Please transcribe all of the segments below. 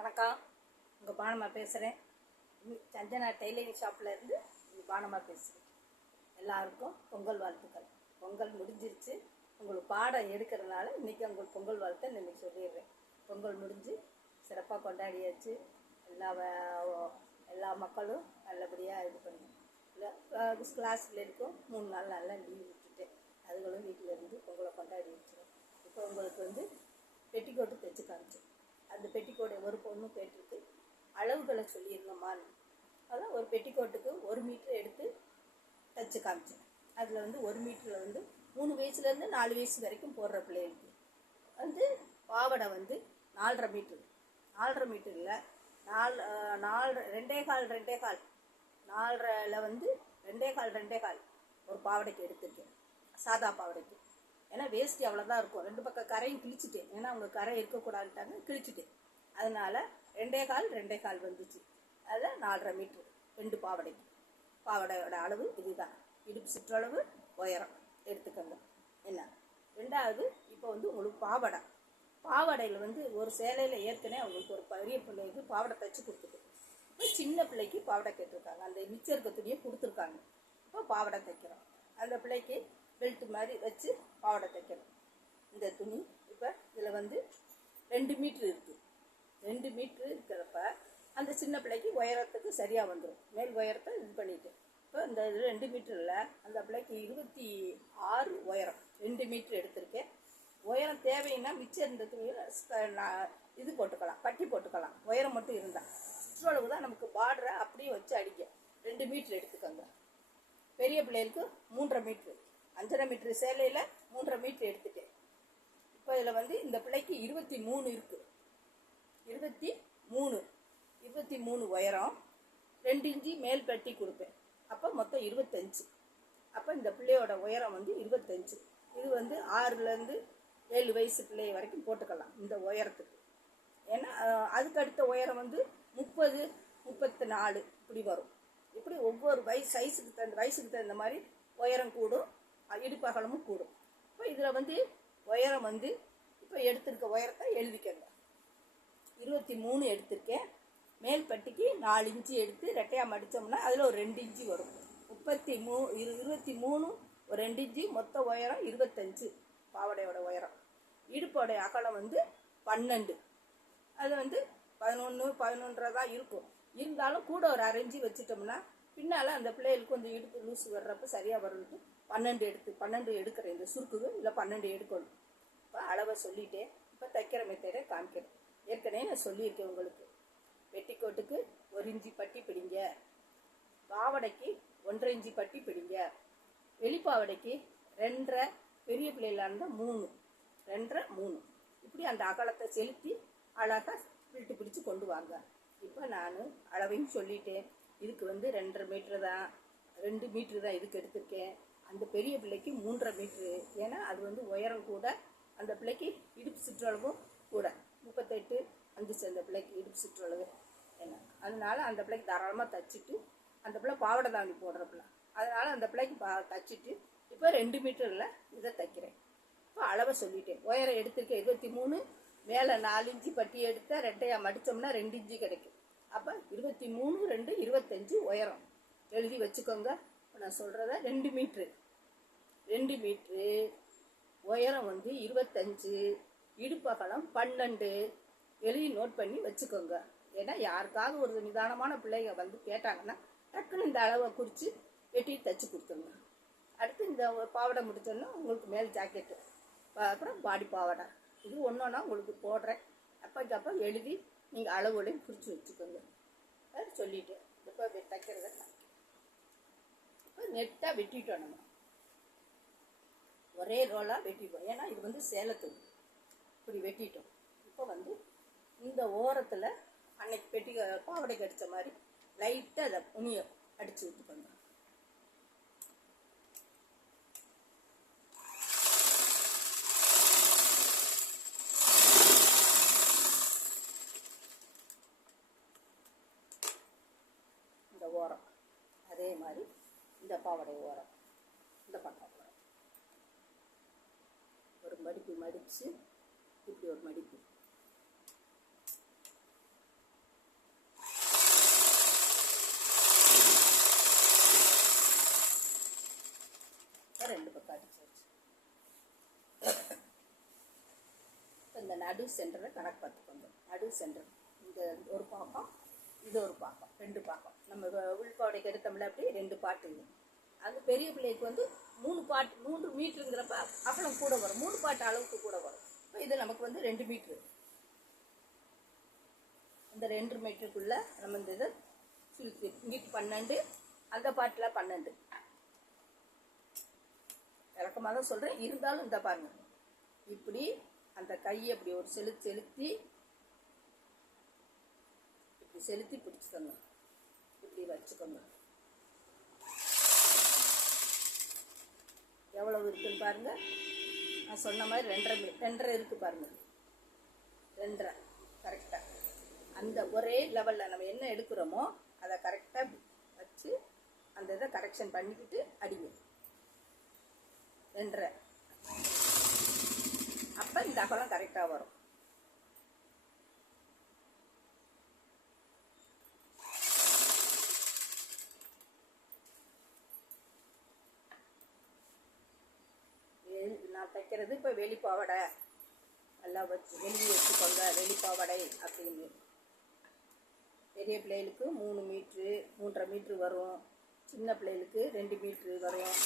வணக்கம். உங்கள் பானம்மா பேசுகிறேன். சஞ்சனா டெய்லரிங் ஷாப்லேருந்து பானம்மா பேசுகிறேன். எல்லாருக்கும் பொங்கல் வாழ்த்துக்கள். பொங்கல் முடிஞ்சிருச்சு. உங்களுக்கு பாடம் எடுக்கிறதுனால இன்றைக்கி உங்களுக்கு பொங்கல் வாழ்த்தை இன்றைக்கி சொல்லிடுறேன். பொங்கல் முடிஞ்சு சிறப்பாக கொண்டாடியாச்சு. எல்லா மக்களும் நல்லபடியாக இது பண்ணி கிளாஸில் இருக்கும் 3 நாள் நல்லா லீவ் விட்டுட்டேன். அதுகளும் வீட்டில் இருந்து பொங்கலை கொண்டாடி வச்சுருவோம். இப்போ உங்களுக்கு பெட்டிக்கோட்டு தைச்சு காமிச்சேன். அந்த பெட்டிக்கோடை ஒரு பொண்ணு கேட்டுருக்கு, அளவுகளை சொல்லியிருந்தோம்மான்னு. அதான் ஒரு பெட்டிக்கோட்டுக்கு 1 மீட்டர் எடுத்து தைச்சு காமிச்சேன். அதில் 1 மீட்டரில் 3 வயசுலேருந்து 4 வயசு வரைக்கும் போடுற பிள்ளைகளுக்கு பாவடை 4.5 மீட்டர். 4.5 மீட்டரில் 2.25 4ல் 2.25 ஒரு பாவடைக்கு எடுத்துருக்கேன், சாதா பாவடைக்கு. ஏன்னா வேஸ்ட்டு அவ்வளோதான் இருக்கும். 2 பக்கம் கரையும் கிழிச்சிட்டேன். ஏன்னா அவங்க கரை இருக்கக்கூடாதுட்டாங்க, கிழிச்சிட்டேன். அதனால் 2.25 வந்துச்சு. அதில் 4.5 மீட்ரு 2 பாவடைக்கு. பாவடையோட அளவு இதுதான். இடுப்பு சுற்றளவு, உயரம் எடுத்துக்கோங்க. என்ன ரெண்டாவது, இப்போ உங்களுக்கு பாவடையில் ஒரு சேலையில் ஏற்கனவே அவங்களுக்கு ஒரு பெரிய பிள்ளைக்கு பாவடை தைச்சி கொடுத்துட்டு, இப்போ சின்ன பிள்ளைக்கு பாவடை கேட்டிருக்காங்க. அந்த மிச்சம் இருக்க துணியை கொடுத்துருக்காங்க. இப்போ பாவடை தைக்கிறோம். அந்த பிள்ளைக்கு பெல்ட் மாதிரி வச்சு பாவடை தைக்கணும். இந்த துணி இப்போ இதில் 2 மீட்ரு இருக்குது. 2 மீட்ரு இருக்கிறப்ப அந்த சின்ன பிள்ளைக்கு உயரத்துக்கு சரியாக வந்துடும். மேல் உயரத்தை இது பண்ணிவிட்டு இப்போ இந்த 2 மீட்டரில் அந்த பிள்ளைக்கு 26 உயரம். 2 மீட்ரு எடுத்திருக்கேன். உயரம் தேவைன்னா மிச்சம் இருந்த துணியில் இது போட்டுக்கலாம், பட்டி போட்டுக்கலாம். உயரம் மட்டும் இருந்தால் சுற்றளவு தான் நமக்கு பார்டரை அப்படியே வச்சு அடிக்க. 2 மீட்ரு எடுத்துக்கோங்க. பெரிய பிள்ளைகளுக்கு 3.5 மீட்ரு, 5.5 மீட்ரு சேலையில் 3.5 மீட்ரு எடுத்துட்டேன். இப்போ இதில் இந்த பிள்ளைக்கு 23 இருக்குது. 23 உயரம், 2 இன்ச்சு மேல் பட்டி கொடுப்பேன். அப்போ மொத்தம் 25. அப்போ இந்த பிள்ளையோட உயரம் 25. இது 6லேருந்து 7 வயசு பிள்ளை வரைக்கும் போட்டுக்கலாம் இந்த உயரத்துக்கு. ஏன்னா அதுக்கு அடுத்த உயரம் 30, 34 இப்படி வரும். இப்படி ஒவ்வொரு வயசுக்கு தகுந்த மாதிரி உயரம் கூடும், இடுப்பகலமும் கூடும். இப்போ இதில் உயரம் இப்போ எடுத்திருக்க உயரத்தை எழுதிக்கங்க. 23 எடுத்திருக்கேன். மேல் பட்டிக்கு 4 இன்ச்சு எடுத்து ரெட்டையாக மடித்தோம்னா அதில் ஒரு 2 இன்ச்சு வரும். 23 ஒரு 2 இன்ச்சு, மொத்த உயரம் 25 பாவடையோட உயரம். இடுப்போடைய அகலம் 12. அது 11, 11.5 தான் இருக்கும். இருந்தாலும் கூட ஒரு 1/2 இன்ச்சு வச்சுட்டோம்னா பின்னால் அந்த பிள்ளைகளுக்கு கொஞ்சம் இடுப்பு லூஸ் வர்றப்ப சரியாக வரும்ட்டு 12 எடுக்கிறேன். இந்த சுருக்குது இல்லை 12 எடுக்கணும். இப்போ அளவை சொல்லிட்டேன். இப்போ தைக்கிற மெத்தடை காமிக்கிறேன். ஏற்கனவே நான் சொல்லியிருக்கேன் உங்களுக்கு. பெட்டிக்கோட்டுக்கு 1 இன்ச்சு பட்டி பிடிங்க, பாவடைக்கு 1.5 இன்ச்சு பட்டி பிடிங்க, வெளிப்பாவடைக்கு 2.5, பெரிய பிள்ளைகளாக இருந்தால் 3, 2.5, 3 இப்படி அந்த அகலத்தை செலுத்தி அழகாக பில்ட்டு பிடிச்சி கொண்டு வாங்க. இப்போ நான் அளவையும் சொல்லிட்டேன். இதுக்கு 2.5 மீட்ரு தான், 2 மீட்ரு தான் இதுக்கு எடுத்திருக்கேன். அந்த பெரிய பிள்ளைக்கு 3.5 மீட்ரு. ஏன்னா அது உயரம் கூட, அந்த பிள்ளைக்கு இடுப்பு சுற்றளவும் கூட 38 வந்துச்சு அந்த பிள்ளைக்கு இடுப்பு சுற்றளவு. என்ன அதனால அந்த பிள்ளைக்கு தாராளமாக தைச்சிட்டு, அந்த பிள்ளை பாவடை தாண்டி போடுற பிள்ளை, அதனால் அந்த பிள்ளைக்கு தைச்சிட்டு இப்போ 2 மீட்டரில் இதை தைக்கிறேன். இப்போ அளவை சொல்லிட்டேன். உயரம் எடுத்திருக்கேன் 23. மேலே 4 இன்ச்சு பட்டி எடுத்தால் ரெட்டையாக மடித்தோம்னா 2 இன்ச்சு கிடைக்கும். அப்போ 23, 2, 25 உயரம் எழுதி வச்சுக்கோங்க. இப்போ நான் சொல்கிறத 2 மீட்ரு உயரம் 25, இடுப்பகலம் 12 எழுதி நோட் பண்ணி வச்சுக்கோங்க. ஏன்னா யாருக்காவது ஒரு நிதானமான பிள்ளைங்க கேட்டாங்கன்னா டக்குன்னு இந்த அளவை குறித்து வெட்டி தைச்சி கொடுத்துருங்க. அடுத்து இந்த பாவடை முடிச்சோன்னா உங்களுக்கு மேல் ஜாக்கெட்டு, அப்புறம் பாடி பாவடை, இது ஒன்றா உங்களுக்கு போடுறேன். அப்போ எழுதி நீங்கள் அளவுகளையும் குறித்து வச்சுக்கோங்க. அது சொல்லிவிட்டேன். இப்போ தைக்கிறத இப்போ நெட்டாக வெட்டிட்டோம். நம்ம ஒரே ரோலாக வெட்டிட்டோம். ஏன்னா இது சேலத்துக்கு இப்படி வெட்டிட்டோம். இப்போ இந்த ஓரத்தில் அன்னைக்கு பெட்டி பாவடைக்கு அடித்த மாதிரி லைட்டாக அதை துணியை அடித்து விட்டுக்கோங்க. இந்த ஓரம் அதே மாதிரி இந்த பாவடை ஓரம், இந்த பக்கம் ஓரம் ஒரு மடிப்பு மடித்து இப்படி ஒரு மடிப்பு இந்த நடு சென்டரை கணக்கு பார்த்துக்கோங்க. நடு சென்டர் இந்த ஒரு பாக்கம், இது ஒரு பாக்கம், 2 பாக்கம். நம்ம உள்பாவடைக்கு எடுத்தோம்ல அப்படி 2 பாட்டு. இது அது பெரிய பிள்ளைக்கு வந்து 3 பாட்டு, 3 மீட்டருங்கிறப்ப அகலம் கூட வரும், 3 பாட்டு அளவுக்கு கூட வரும். இப்போ இது நமக்கு வந்து 2 மீட்ரு. இந்த 2 மீட்டருக்குள்ள நம்ம இந்த இதை சுருக்கி இங்கிட்டு 12, அந்த பாட்டில் 12. விளக்கமாக தான் சொல்கிறேன், இருந்தாலும் இந்த பாருங்க, இப்படி அந்த கையை அப்படி ஒரு செலுத்தி இப்படி செலுத்தி பிடிச்சிக்கோங்க, இப்படி வச்சுக்கோங்க. எவ்வளவு இருக்குன்னு பாருங்க. நான் சொன்ன மாதிரி 2.5 இருக்கு பாருங்க, 2.5 கரெக்டாக. அந்த ஒரே லெவலில் நம்ம என்ன எடுக்கிறோமோ அதை கரெக்டாக வச்சு அந்த இதை கரெக்ஷன் பண்ணிக்கிட்டு அடிங்க. 2.5 அப்போ இந்த அகலம் கரெக்டாக வரும். நான் தைக்கிறது இப்போ வெளிப்பாவடை, நல்லா வச்சு எழுதி வச்சுக்கோங்க, வெளிப்பாவடை அப்படின்னு. பெரிய பிள்ளைகளுக்கு 3 மீட்ரு 3.5 மீட்ரு வரும், சின்ன பிள்ளைகளுக்கு 2 மீட்ரு வரும்.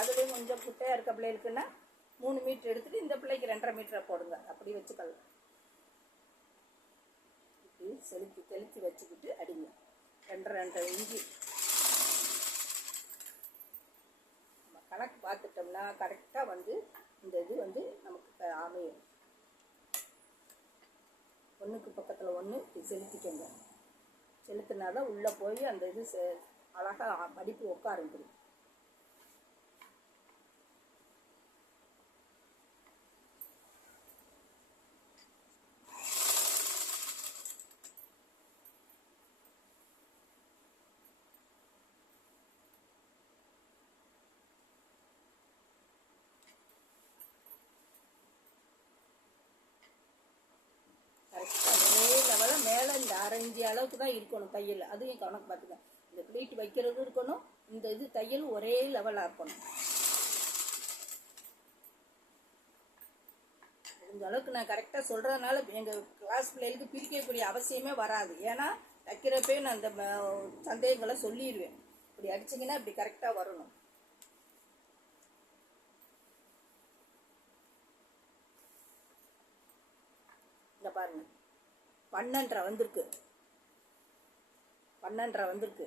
அதுலேயும் கொஞ்சம் குட்டையாக இருக்க பிள்ளைகளுக்குன்னா 3 மீட்ரு எடுத்துகிட்டு இந்த பிள்ளைக்கு 2.5 மீட்டரை போடுங்க, அப்படி வச்சுக்கலாம். இப்படி தெளித்து வச்சுக்கிட்டு அடிங்க. 2.5 இன்ச்சு நம்ம கணக்கு பார்த்துட்டோம்னா கரெக்டாக வந்து இந்த இது வந்து நமக்கு அமையும். ஒன்றுக்கு பக்கத்தில் ஒன்று செலுத்திக்கோங்க. செலுத்தினாதான் உள்ளே போய் அந்த இது அழகாக மடிப்பு உட்காருங்க. ஒரே லெவலாக மேலே இந்த 1/2 இன்ச்சு அளவுக்கு தான் இருக்கணும் தையல். அதையும் கணக்கு பார்த்துக்க. இந்த ப்ளீட் வைக்கிறதும் இருக்கணும், இந்த இது தையல் ஒரே லெவலாக இருக்கணும். இந்த அளவுக்கு நான் கரெக்டாக சொல்கிறதுனால எங்கள் கிளாஸ் பிள்ளைகளுக்கு பிரிக்கக்கூடிய அவசியமே வராது. ஏன்னா தைக்கிறப்பே நான் அந்த சந்தேகங்களை சொல்லிடுவேன். இப்படி அடிச்சிங்கன்னா இப்படி கரெக்டாக வரணும். இங்கே பாருங்க, 12.5 வந்திருக்கு, 12.5 வந்திருக்கு,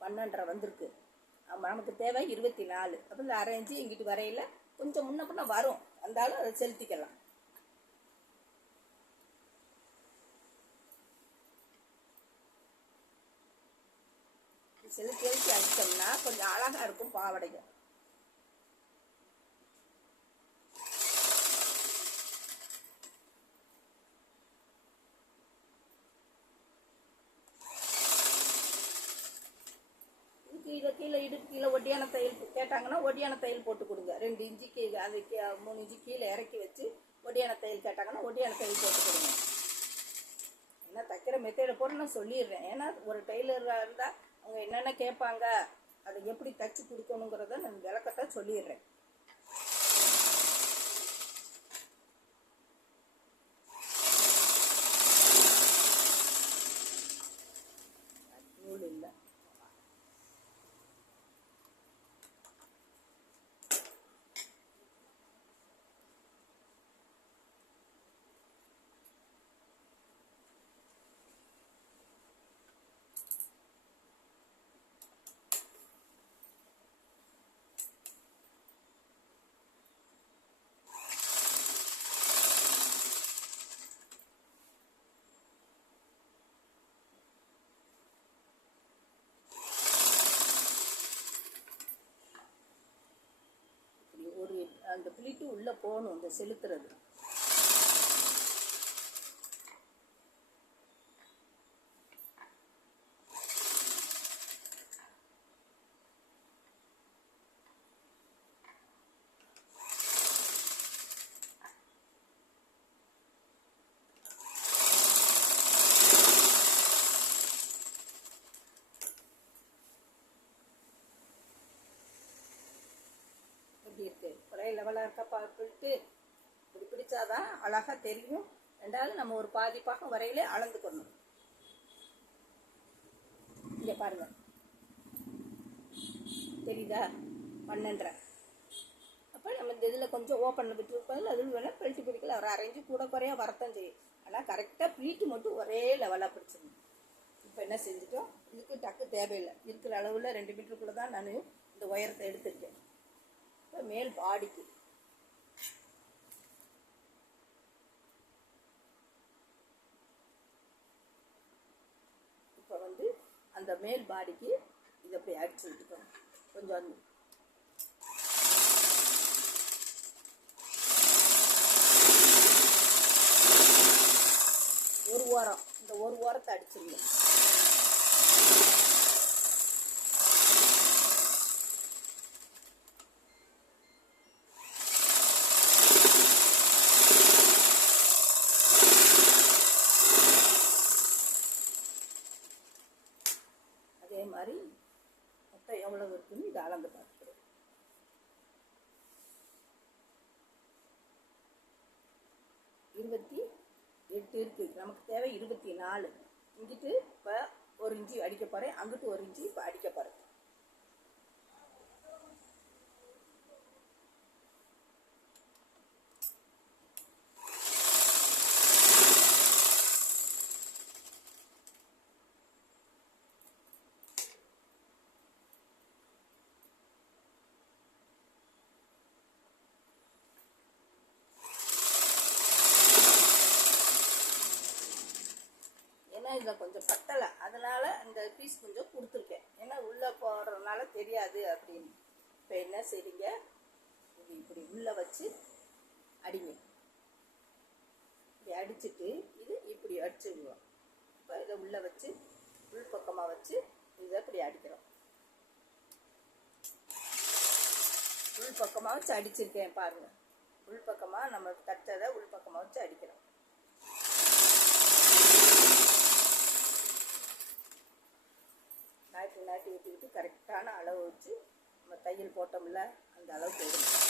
12.5 வந்திருக்கு. நமக்கு தேவை 24. அப்போ இந்த 1/2 இன்ச்சு இங்கிட்டு வரையில் கொஞ்சம் முன்ன பின்ன வரும், வந்தாலும் அதை செலுத்திக்கலாம். செலுத்தி அடித்தோம்னா கொஞ்சம் அழகாக இருக்கும் பாவடைங்க. கீழே இடுப்பு கீழே ஒட்டியான தையல் கேட்டாங்கன்னா ஒட்டியான தையல் போட்டு கொடுங்க. 2 இன்ச்சுக்கு அது 3 இன்ச்சு கீழே இறக்கி வச்சு ஒட்டியான தையல் கேட்டாங்கன்னா ஒட்டியான தையல் போட்டு கொடுங்க. என்ன தைக்கிற மெத்தேடை போட்டு நான் சொல்லிடுறேன். ஏன்னா ஒரு டெய்லராக இருந்தால் அவங்க என்னென்ன கேட்பாங்க, அதை எப்படி தைச்சி கொடுக்கணுங்கிறத நான் விளக்கத்தை சொல்லிடுறேன். நூல் இல்லை, அந்த பிளிட்டு உள்ளே போகணும் இந்த செலுத்துறது. எப்படி இருக்கு, ஒரே லெவலாக இருக்கா பார்த்துட்டு பிடிச்சாதான் அழகாக தெரியும். ரெண்டாவது நம்ம ஒரு பாதி பாகம் வரையிலே அளந்துக்கணும். இங்கே பாருங்கள், தெரியுதா? 12. அப்போ நம்ம இந்த இதில் கொஞ்சம் ஓப்பன் விட்டுருப்பதில் அதில் வேணால் பெல்ட்டி பிடிக்கல, ஒரு அரைஞ்சு கூட குறையா வரத்தான் செய்யும். ஆனால் கரெக்டாக ப்ளீட்டு மட்டும் ஒரே லெவலாக பிடிச்சிடணும். இப்போ என்ன செஞ்சுட்டோம், இதுக்கு டக்கு தேவையில்லை, இருக்கிற அளவில் 2 மீட்டருக்குள்ளே தான் நான் இந்த உயரத்தை எடுத்துருக்கேன். இப்போ மேல் பாடிக்கு இப்போ வந்து அந்த மேல் பாடிக்கு இதை போய் அடிச்சு விட்டுக்கணும். கொஞ்சம் ஒரு ஓரம், இந்த ஒரு ஓரத்தை அடிச்சிடணும். அதே மாதிரி மொத்தம் எவ்வளவு இருக்குன்னு இதை அளந்து பார்த்துக்கிறோம். 28 இருக்குது, நமக்கு தேவை 24. இங்கிட்டு இப்போ 1 இன்ச்சு அடிக்க போகிறேன், அங்கிட்டு 1 இன்ச்சு இப்போ அடிக்க போகிறேன். இதில் கொஞ்சம் பத்தலை, அதனால இந்த பீஸ் கொஞ்சம் கொடுத்துருக்கேன். ஏன்னா உள்ளே போடுறதுனால தெரியாது அப்படின்னு. இப்போ என்ன செய்றீங்க, இப்படி உள்ளே வச்சு அடிங்க. இப்படி அடிச்சுட்டு இது இப்படி அடிச்சுடுவோம். இப்போ இதை உள்ளே வச்சு உள் பக்கமாக வச்சு இதை இப்படி அடிக்கிறோம். உள் பக்கமாக வச்சு அடிச்சிருக்கேன் பாருங்கள். உள் பக்கமாக நம்ம தட்டதை உள் பக்கமாக வச்சு அடிக்கிறோம். நாட்டி விட்டுக்கிட்டு கரெக்டான அளவு வச்சு நம்ம தையல் போட்டோம்ல அந்த அளவு போடணும்.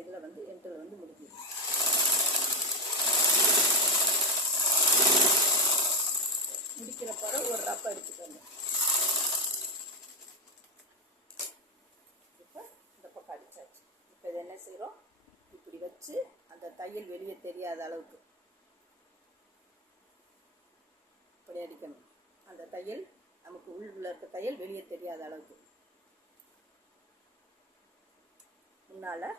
இதில் வந்து எண்டில் வந்து முடிஞ்சிடும். முடிக்கிற பிறகு ஒரு ரப்பை எடுத்துக்கோங்க. இப்போ இந்த பக்கம் அடிச்சாச்சு. இப்போ இதை என்ன செய்கிறோம், இப்படி வச்சு அந்த தையல் வெளியே தெரியாத அளவுக்கு இப்படி அடிக்கணும். அந்த தையல் நமக்கு உள்ள இருக்க தையல் வெளியே தெரியாத அளவுக்கு முன்னால்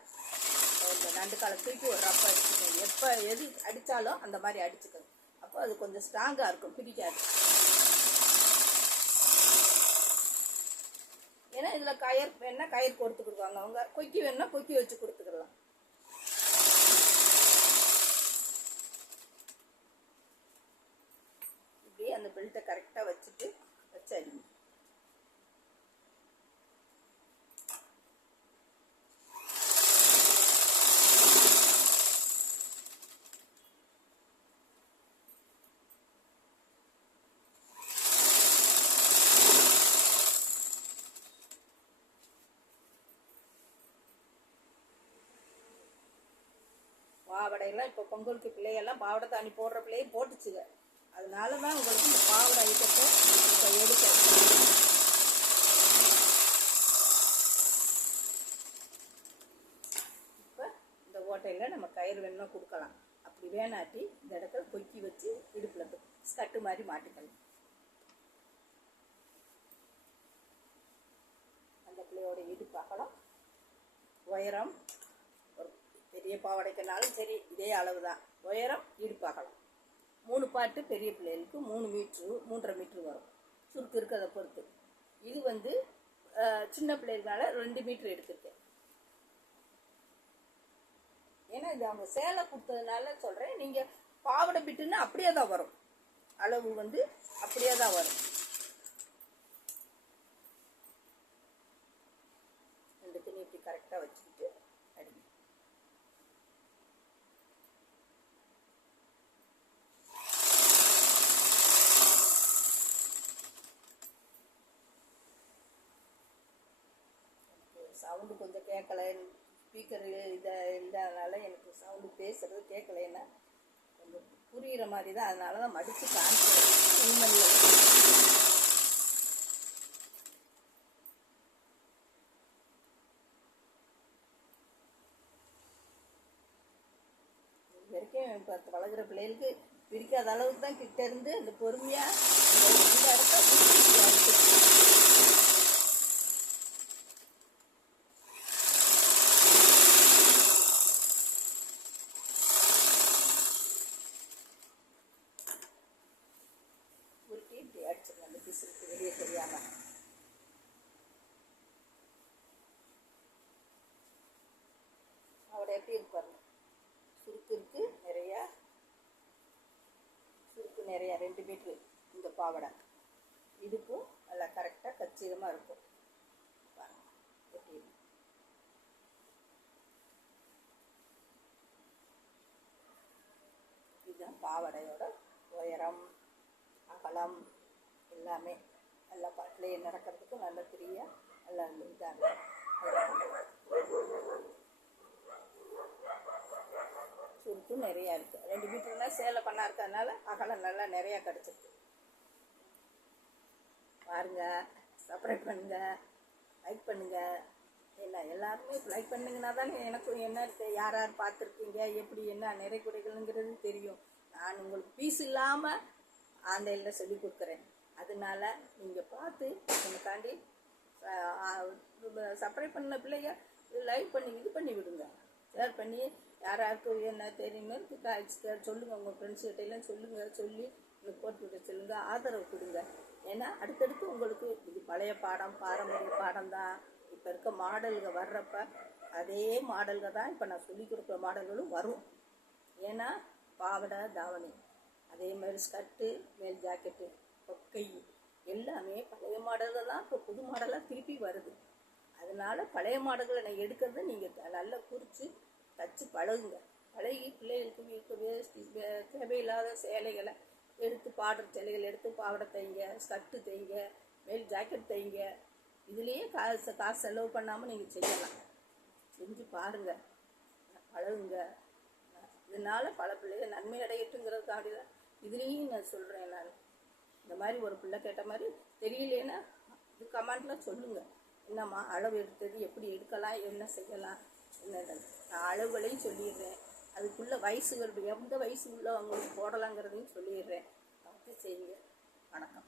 இந்த நண்டு காலத்துக்கு ஒரு ரப்பை அடிச்சுக்கணும். எப்போ எது அடித்தாலும் அந்த மாதிரி அடிச்சுக்கணும். அப்போ அது கொஞ்சம் ஸ்ட்ராங்காக இருக்கும், பிடிக்காது. ஏன்னா இதில் கயிறு வேணா கயிறு கொடுத்து கொடுக்குவாங்க, அவங்க கொக்கி வேணுன்னா கொக்கி வச்சு கொடுத்துக்கலாம். இப்படி அந்த பெல்ட்டை கரெக்டாக வச்சுட்டு வச்சு அடிங்க. பாவடையெல்லாம் இப்போ பொங்கலுக்கு பிள்ளையெல்லாம் பாவடை தாணி போடுற பிள்ளையும் போட்டுச்சுங்க. அதனால தான் உங்களுக்கு இந்த பாவடை ஐட்டத்தை இப்போ எடுக்கிறேன். இப்போ இந்த ஓட்டையில் நம்ம கயிறு வேணும்னா கொடுக்கலாம். அப்படி வேணாட்டி இந்த இடத்துல கொக்கி வச்சு இடுப்பில் ஸ்கட்டு மாதிரி மாட்டிக்கலாம். அந்த பிள்ளையோட இடுப்பு அகலம் உயரம் பெரிய பாவடைக்குனாலும் சரி இதே அளவு தான். உயரம் இடுப்பு அகலம் 3 பாட்டு பெரிய பிள்ளைகளுக்கு 3 மீட்ரு 3.5 மீட்ரு வரும், சுருக்கு இருக்கிறத பொறுத்து. இது வந்து சின்ன பிள்ளைகளால 2 மீட்ரு எடுத்திருக்கேன். ஏன்னா இது அவங்க சேலை கொடுத்ததுனால சொல்கிறேன். நீங்கள் பாவாடை பிட்டுன்னா அப்படியே தான் வரும், அளவு வந்து அப்படியே தான் வரும். ரெண்டு துணி இப்படி கரெக்டாக வச்சுக்கிட்டு அடிங்க. சவுண்டு கொஞ்சம் கேட்கல, ஸ்பீக்கர் இதை இல்லாதனால எனக்கு சவுண்டு பேசுறது கேட்கலைன்னா கொஞ்சம் புரிகிற மாதிரி தான், அதனால தான் மடித்து காமிச்சு இது வரைக்கும் இப்போ வளர்க்குற பிள்ளைகளுக்கு பிடிக்காத அளவுக்கு தான் கிட்ட இருந்து அந்த பொறுமையாக இந்த இடத்த இப்படி அடிச்சிடலாம். அந்த பிசுக்கு வெளியே தெரியாமல் அவட எப்படி இருப்பாரு, சுருக்கு இருக்கு நிறையா, சுருக்கு நிறையா, 2 மீட்ரு இந்த பாவடை, இடுப்பும் நல்லா கரெக்டாக கச்சிதமாக இருக்கும். எப்படி இதுதான் பாவடையோட உயரம், அகலம் எல்லாமே நல்லா பாட்டிலே நடக்கிறதுக்கு நல்ல ஃப்ரீயாக நல்லா இதாக சுருக்கும் நிறையா இருக்குது. 2 மீட்டர்னா சேலை பண்ணா இருக்கிறதுனால அகலம் நல்லா நிறையா கிடச்சிருக்கு. பாருங்க, சப்ஸ்கிரைப் பண்ணுங்க, லைக் பண்ணுங்க. என்ன எல்லாருமே லைக் பண்ணுங்கன்னா தான் எனக்கும் என்ன இருக்குது, யார் யார் பார்த்துருக்கீங்க, எப்படி என்ன நிறை குறைகள்ங்கிறது தெரியும். நான் உங்களுக்கு ஃபீஸ் இல்லாமல் ஆன்லைனில் சொல்லி கொடுக்குறேன். அதனால நீங்கள் பார்த்து எனக்காண்டி சப்ஸ்கிரைப் பண்ண பிள்ளைங்க லைக் பண்ணி இது பண்ணி விடுங்க, ஷேர் பண்ணி யார் யாருக்கு என்ன தெரியுமோ சொல்லுங்கள், உங்கள் ஃப்ரெண்ட்ஸ்கிட்டையெல்லாம் சொல்லுங்கள், சொல்லி உங்களுக்கு போட்டு விட சொல்லுங்கள், ஆதரவு கொடுங்க. ஏன்னா அடுத்தடுத்து உங்களுக்கு இது பழைய பாடம், பாரம்பரிய பாடம் தான். இப்போ இருக்க மாடல்கள் வர்றப்ப அதே மாடல்கள் தான் இப்போ நான் சொல்லி கொடுக்குற மாடல்களும் வரும். ஏன்னா பாவாடை தாவணி, அதே மாதிரி ஸ்கர்ட்டு, மேல் ஜாக்கெட்டு, கொக்கை எல்லாமே பழைய மாடல்கள் தான் இப்போ புது மாடலாக திருப்பி வருது. அதனால பழைய மாடல்களை நான் எடுக்கிறத நீங்கள் நல்லா குறித்து தச்சு பழகுங்க. பழகி பிள்ளைகளுக்கு வேஷ்டி தேவையில்லாத சேலைகளை எடுத்து, பாடுற சேலைகள் எடுத்து பாவாடை தைங்க, ஸ்கர்ட்டு தைங்க, மேல் ஜாக்கெட் தைங்க. இதுலேயே காசு செலவு பண்ணாமல் நீங்கள் செய்யலாம். செஞ்சு பாருங்கள், பழகுங்க. இதனால் பல பிள்ளைகள் நன்மை அடையட்டுங்கிறதுக்காண்டி தான் இதுலேயும் நான் சொல்கிறேன். நான் இந்த மாதிரி ஒரு பிள்ளை கேட்ட மாதிரி தெரியலேன்னா இது கமெண்டில் சொல்லுங்கள். என்னம்மா அளவு எடுத்தது, எப்படி எடுக்கலாம், என்ன செய்யலாம், என்னது நான் அளவுகளையும் சொல்லிடுறேன். அதுக்குள்ளே வயசுகள் எந்த வயசு உள்ளவங்களுக்கு போடலாங்கிறதையும் சொல்லிடுறேன். பார்த்து செய்யுங்க. வணக்கம்.